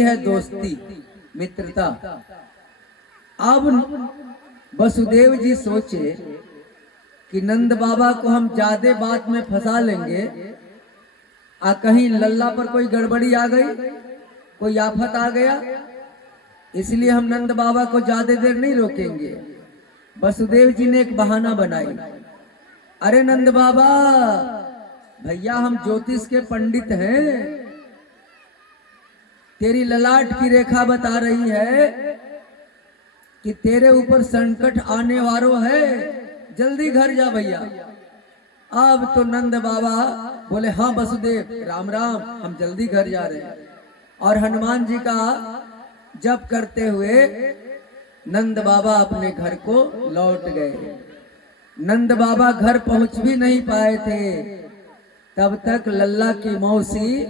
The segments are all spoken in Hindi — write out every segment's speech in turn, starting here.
है दोस्ती मित्रता। अब वसुदेव जी सोचे कि नंद बाबा को हम ज्यादा बात में फंसा लेंगे, कहीं लल्ला पर कोई गड़बड़ी आ गई, कोई आफत आ गया, इसलिए हम नंद बाबा को ज्यादा देर नहीं रोकेंगे। वसुदेव जी ने एक बहाना बनाई। अरे नंद बाबा, भैया हम ज्योतिष के पंडित हैं, तेरी ललाट की रेखा बता रही है कि तेरे ऊपर संकट आने वालों है, जल्दी घर जा भैया। अब तो नंद बाबा बोले हाँ वसुदेव, राम राम, हम जल्दी घर जा रहे हैं। और हनुमान जी का जप करते हुए नंद बाबा अपने घर को लौट गए। नंद बाबा घर पहुंच भी नहीं पाए थे, तब तक लल्ला की मौसी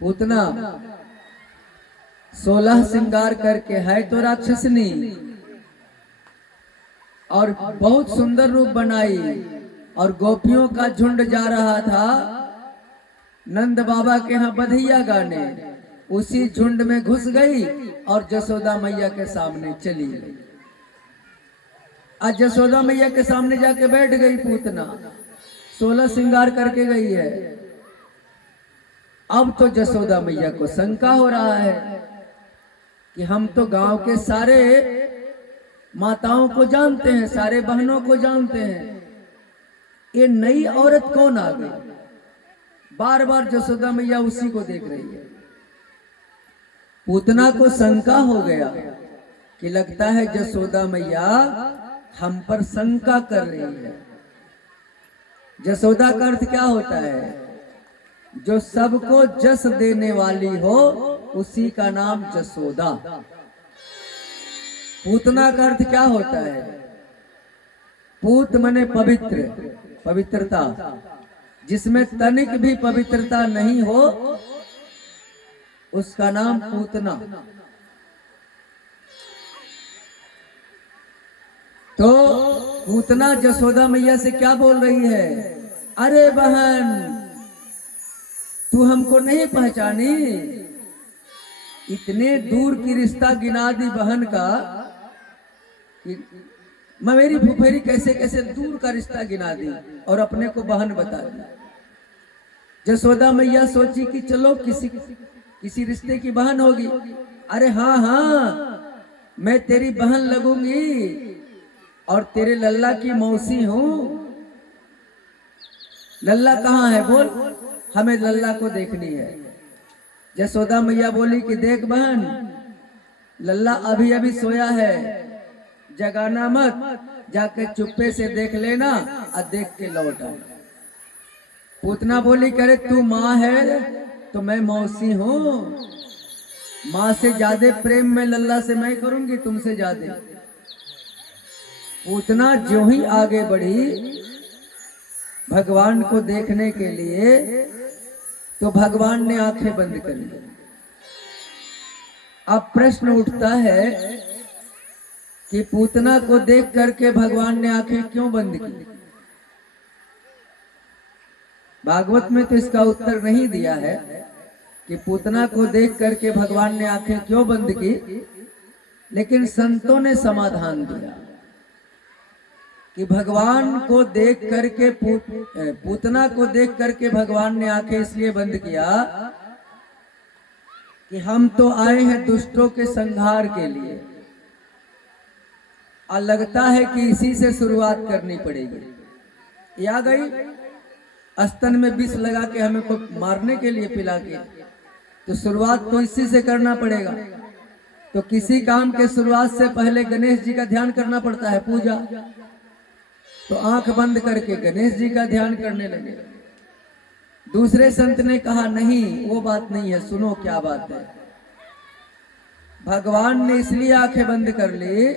पूतना 16 श्रृंगार करके, है तो राक्षसनी, और बहुत सुंदर रूप बनाई, और गोपियों का झुंड जा रहा था नंद बाबा के यहाँ बधिया गाने। उसी झुंड में घुस गई और जसोदा मैया के सामने चली गई। आज जसोदा मैया के सामने जाके बैठ गई पूतना, 16 श्रृंगार करके गई है। अब तो जसोदा मैया को शंका हो रहा है कि हम तो गांव के सारे माताओं को जानते हैं, सारे बहनों को जानते हैं, ये नई औरत कौन आ गई। बार बार जसोदा मैया उसी को देख रही है। पूतना को शंका हो गया कि लगता है जसोदा मैया हम पर शंका कर रही है। जसोदा का अर्थ क्या होता है? जो सबको जस देने वाली हो उसी का नाम जसोदा। पूतना का अर्थ क्या होता है? पूत मने पवित्र, पवित्रता। जिसमें तनिक भी पवित्रता नहीं हो उसका नाम पूतना। तो पूतना जसोदा मैया से क्या बोल रही है? अरे बहन, तू हमको नहीं पहचानी? इतने दूर की रिश्ता गिना दी बहन का, मेरी फुफेरी कैसे कैसे दूर का रिश्ता गिना दी और अपने को बहन बता दी। जसोदा मैया सोची कि चलो किसी रिश्ते की बहन होगी। अरे हाँ हाँ, मैं तेरी बहन लगूंगी और तेरे लल्ला की मौसी हूं। लल्ला कहाँ है बोल, हमें लल्ला को देखनी है। जसोदा मैया बोली कि देख बहन, लल्ला अभी अभी सोया है, जगाना मत, जाके चुप्पे से देख लेना और देख के लौट आना। पूतना बोली करे तू माँ है तो मैं मौसी हूँ, माँ से ज्यादा प्रेम में लल्ला से मैं करूंगी तुमसे ज्यादा। पूतना जो ही आगे बढ़ी भगवान को देखने के लिए, तो भगवान ने आंखें बंद कर ली। अब प्रश्न उठता है कि पूतना को देख करके भगवान ने आंखें क्यों बंद की? भागवत में तो इसका उत्तर नहीं दिया है कि पूतना को देख करके भगवान ने आंखें क्यों बंद की, लेकिन संतों ने समाधान दिया कि भगवान को देख करके पूतना को देख करके भगवान ने आंखें इसलिए बंद किया कि हम तो आए हैं दुष्टों के संहार के लिए, और लगता है कि इसी से शुरुआत करनी पड़ेगी। आ गई स्तन में विष लगा के हमें को मारने के लिए पिला के, तो शुरुआत तो इसी से करना पड़ेगा। तो किसी काम के शुरुआत से पहले गणेश जी का ध्यान करना पड़ता है, पूजा। तो आंख बंद करके गणेश जी का ध्यान करने लगे। दूसरे संत ने कहा नहीं, वो बात नहीं है, सुनो क्या बात है। भगवान ने इसलिए आंखें बंद कर ली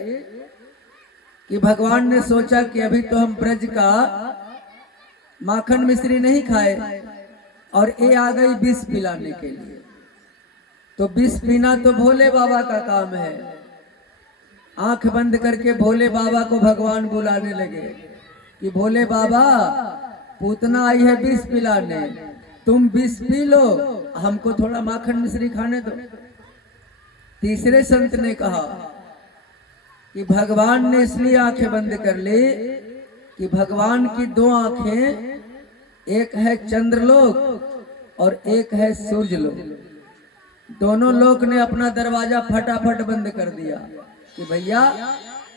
कि भगवान ने सोचा कि अभी तो हम ब्रज का माखन मिश्री नहीं खाए, और ये आ गई विष पिलाने के लिए। तो विष पीना तो भोले बाबा का काम है। आंख बंद करके भोले बाबा को भगवान बुलाने लगे कि भोले बाबा, पूतना आई है विष पिलाने, तुम विष पी लो हमको थोड़ा माखन मिश्री खाने दो। तीसरे संत ने कहा कि भगवान ने इसलिए आंखें बंद कर ली कि भगवान की दो आंखें, एक है चंद्रलोक और एक है सूर्यलोक। दोनों लोक ने अपना दरवाजा फटाफट बंद कर दिया कि भैया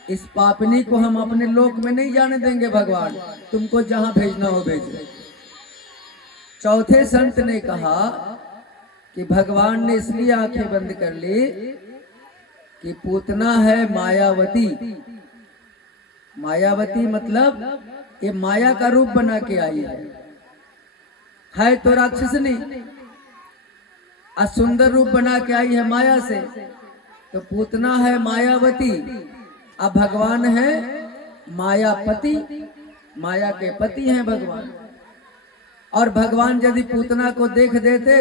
इस पापनी को हम अपने लोक में नहीं जाने देंगे, भगवान तुमको जहां भेजना हो भेजो। चौथे संत ने कहा कि भगवान ने इसलिए आंखें बंद कर ली कि पूतना है मायावती। मायावती मतलब ये माया का रूप बना के आई है तो राक्षसनी, सुंदर रूप बना के आई है माया से। तो पूतना है मायावती, अब भगवान है मायापति, माया के पति हैं भगवान। और भगवान यदि पूतना को देख देते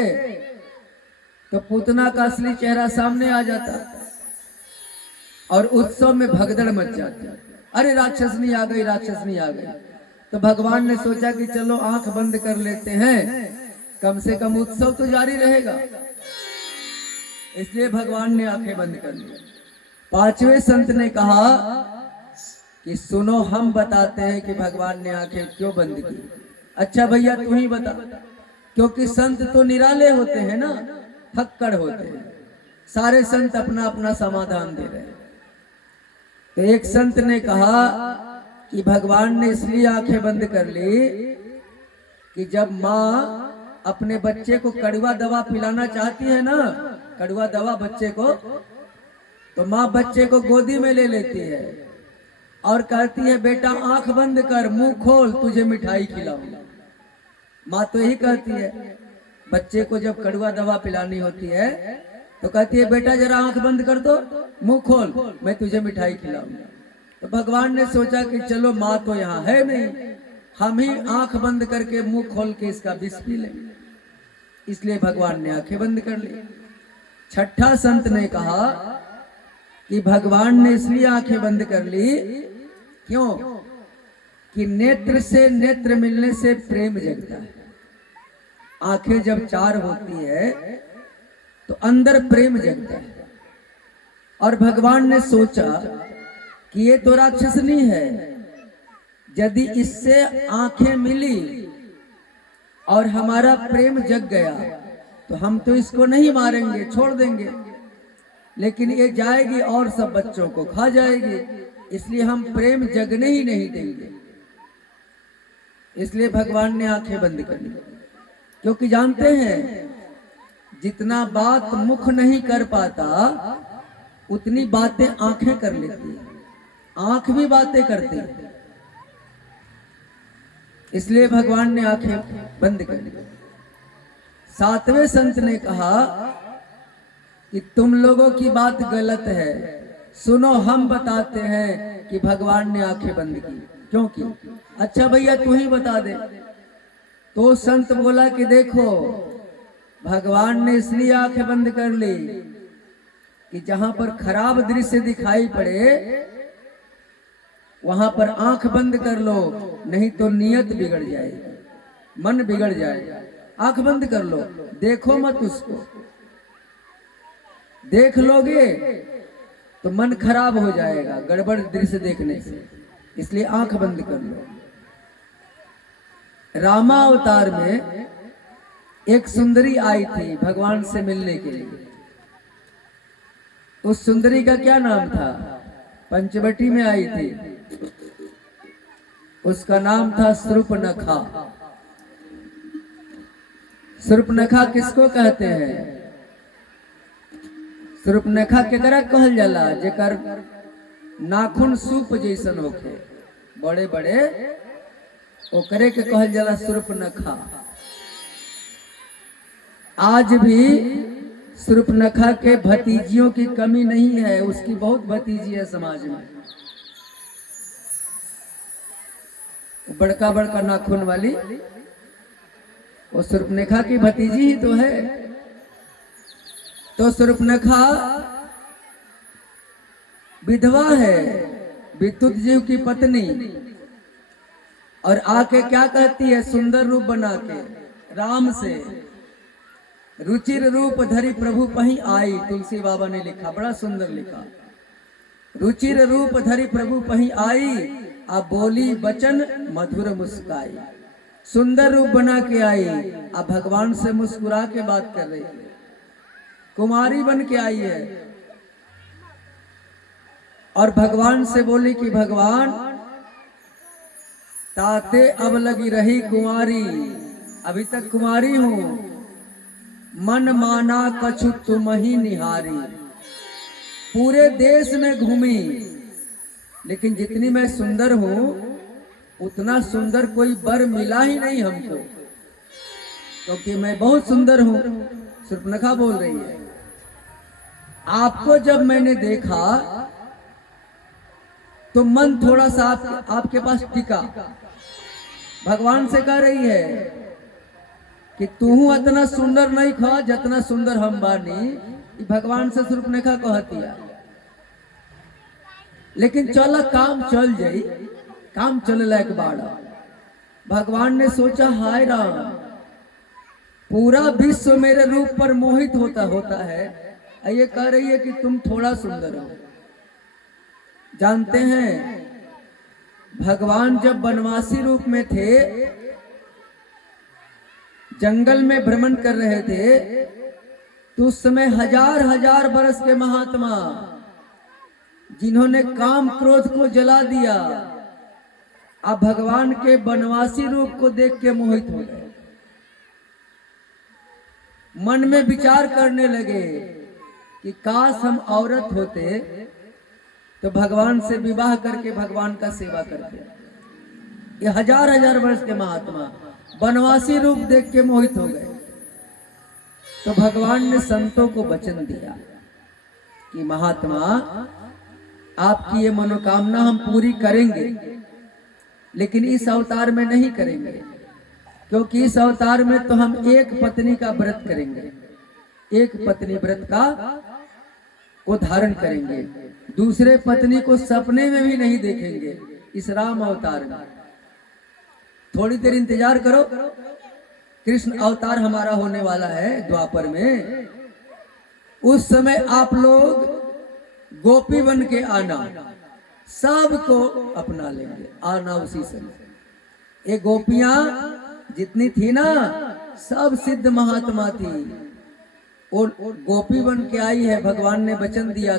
तो पूतना का असली चेहरा सामने आ जाता और उत्सव में भगदड़ मच जाती। अरे राक्षसनी आ गई, राक्षसनी आ गई। तो भगवान ने सोचा कि चलो आंख बंद कर लेते हैं, कम से कम उत्सव तो जारी रहेगा। इसलिए भगवान ने आंखें बंद कर ली। पांचवें संत ने कहा कि सुनो, हम बताते हैं कि भगवान ने आंखें क्यों बंद की। अच्छा भैया तू ही बता, क्योंकि संत तो निराले होते हैं ना, फक्कड़ होते हैं। सारे संत अपना अपना समाधान दे रहे हैं। तो एक संत ने कहा कि भगवान ने इसलिए आंखें बंद कर ली कि जब माँ अपने बच्चे को कड़वा दवा पिलाना चाहती है ना, कड़वा दवा बच्चे को, तो माँ बच्चे को गोदी में ले लेती है और कहती है बेटा आंख बंद कर, मुंह खोल, तुझे मिठाई खिलाऊंगा। माँ तो यही कहती है। बच्चे को जब कड़वा दवा पिलानी होती है तो कहती है बेटा जरा आंख बंद कर दो, मुंह खोल, मैं तुझे मिठाई खिलाऊंगा। तो भगवान ने सोचा कि चलो माँ तो यहाँ है नहीं, हम ही आंख बंद करके मुंह खोल के इसका विष पी लेंगे। इसलिए भगवान ने आंखें बंद कर ली। छठा संत ने कहा कि भगवान ने इसलिए आंखें बंद कर ली क्यों कि नेत्र से नेत्र मिलने से प्रेम जगता है। आंखें जब चार होती है तो अंदर प्रेम जगता है। और भगवान ने सोचा कि ये तो राक्षसनी है, यदि इससे आंखें मिली और हमारा प्रेम जग गया तो हम तो इसको नहीं मारेंगे, छोड़ देंगे, लेकिन ये जाएगी और सब बच्चों को खा जाएगी, इसलिए हम प्रेम जगने ही नहीं देंगे। इसलिए भगवान ने आंखें बंद कर ली, क्योंकि जानते हैं जितना बात मुख नहीं कर पाता उतनी बातें आंखें कर लेती है। आंख भी बातें करती है, इसलिए भगवान ने आंखें बंद कर ली। सातवें संत ने कहा कि तुम लोगों की बात गलत है, सुनो हम बताते हैं कि भगवान ने आंखें बंद की क्यों की। अच्छा भैया तू ही बता दे। तो संत बोला कि देखो भगवान ने इसलिए आंखें बंद कर ली कि जहां पर खराब दृश्य दिखाई पड़े वहां पर आंख बंद कर लो, नहीं तो नियत बिगड़ जाएगी, मन बिगड़ जाएगा। आंख बंद कर लो, देखो मत उसको। देख लोगे तो मन खराब हो जाएगा गड़बड़ दृश्य देखने से, इसलिए आंख बंद कर लो। रामा अवतार में एक सुंदरी आई थी भगवान से मिलने के लिए। उस सुंदरी का क्या नाम था? पंचवटी में आई थी, उसका नाम था शूर्पणखा। शूर्पणखा किसको कहते हैं? शूर्पणखा केकरा कहल जाला? जेकर नाखून सूप जैसन होखे, बड़े बड़े, ओकरे के कहल जाला शूर्पणखा। आज भी शूर्पणखा के भतीजियों की कमी नहीं है, उसकी बहुत भतीजी है समाज में, बड़का बड़का नाखून वाली, वो शूर्पणखा की भतीजी ही तो है। तो शूर्पणखा विधवा है, विद्युत जीव की पत्नी, और आके क्या कहती है सुंदर रूप बना के राम से रुचिर रूप धरि प्रभु पहीं आई, तुलसी बाबा ने लिखा, बड़ा सुंदर लिखा। रुचिर रूप धरि प्रभु पहीं आई, अब बोली बचन मधुर मुस्काई। सुंदर रूप बना के आई, अब भगवान से मुस्कुरा के बात कर रही है। कुमारी बन के आई है और भगवान से बोली कि भगवान ताते अब लगी रही कुंवारी, अभी तक कुमारी हूं, मन माना कछु तुम ही निहारी। पूरे देश में घूमी, लेकिन जितनी मैं सुंदर हूं उतना सुंदर कोई वर मिला ही नहीं हमको, क्योंकि मैं बहुत सुंदर हूं। शूर्पणखा बोल रही है, आपको जब मैंने देखा तो मन थोड़ा सा आपके पास टिका। भगवान से कह रही है कि तू इतना सुंदर नहीं खा जितना सुंदर हम बानी। भगवान से शूर्पणखा कहतिया, लेकिन चल काम चल जाई, काम चले लायक बाड़ा। भगवान ने सोचा, हाय राम, पूरा विश्व मेरे रूप पर मोहित होता है, ये कह रही है कि तुम थोड़ा सुंदर हो। जानते हैं भगवान जब वनवासी रूप में थे, जंगल में भ्रमण कर रहे थे, तो उस समय हजार हजार बरस के महात्मा जिन्होंने काम क्रोध को जला दिया, अब भगवान के वनवासी रूप को देख के मोहित हो गए। मन में विचार करने लगे कि काश हम औरत होते तो भगवान से विवाह करके भगवान का सेवा करते। ये हजार हजार वर्ष के महात्मा वनवासी रूप देख के मोहित हो गए। तो भगवान ने संतों को वचन दिया कि महात्मा, आपकी ये मनोकामना हम पूरी करेंगे, लेकिन इस अवतार में नहीं करेंगे, क्योंकि इस अवतार में तो हम एक पत्नी का व्रत करेंगे, एक पत्नी व्रत का को धारण करेंगे, दूसरे पत्नी को सपने में भी नहीं देखेंगे इस राम अवतार में। थोड़ी देर इंतजार करो, कृष्ण अवतार हमारा होने वाला है द्वापर में। उस समय आप लोग गोपी बन के आना, सबको अपना लेंगे, आना उसी समय। ये गोपियां जितनी थी ना, सब सिद्ध महात्मा थी, और गोपी बन के आई है। भगवान ने वचन दिया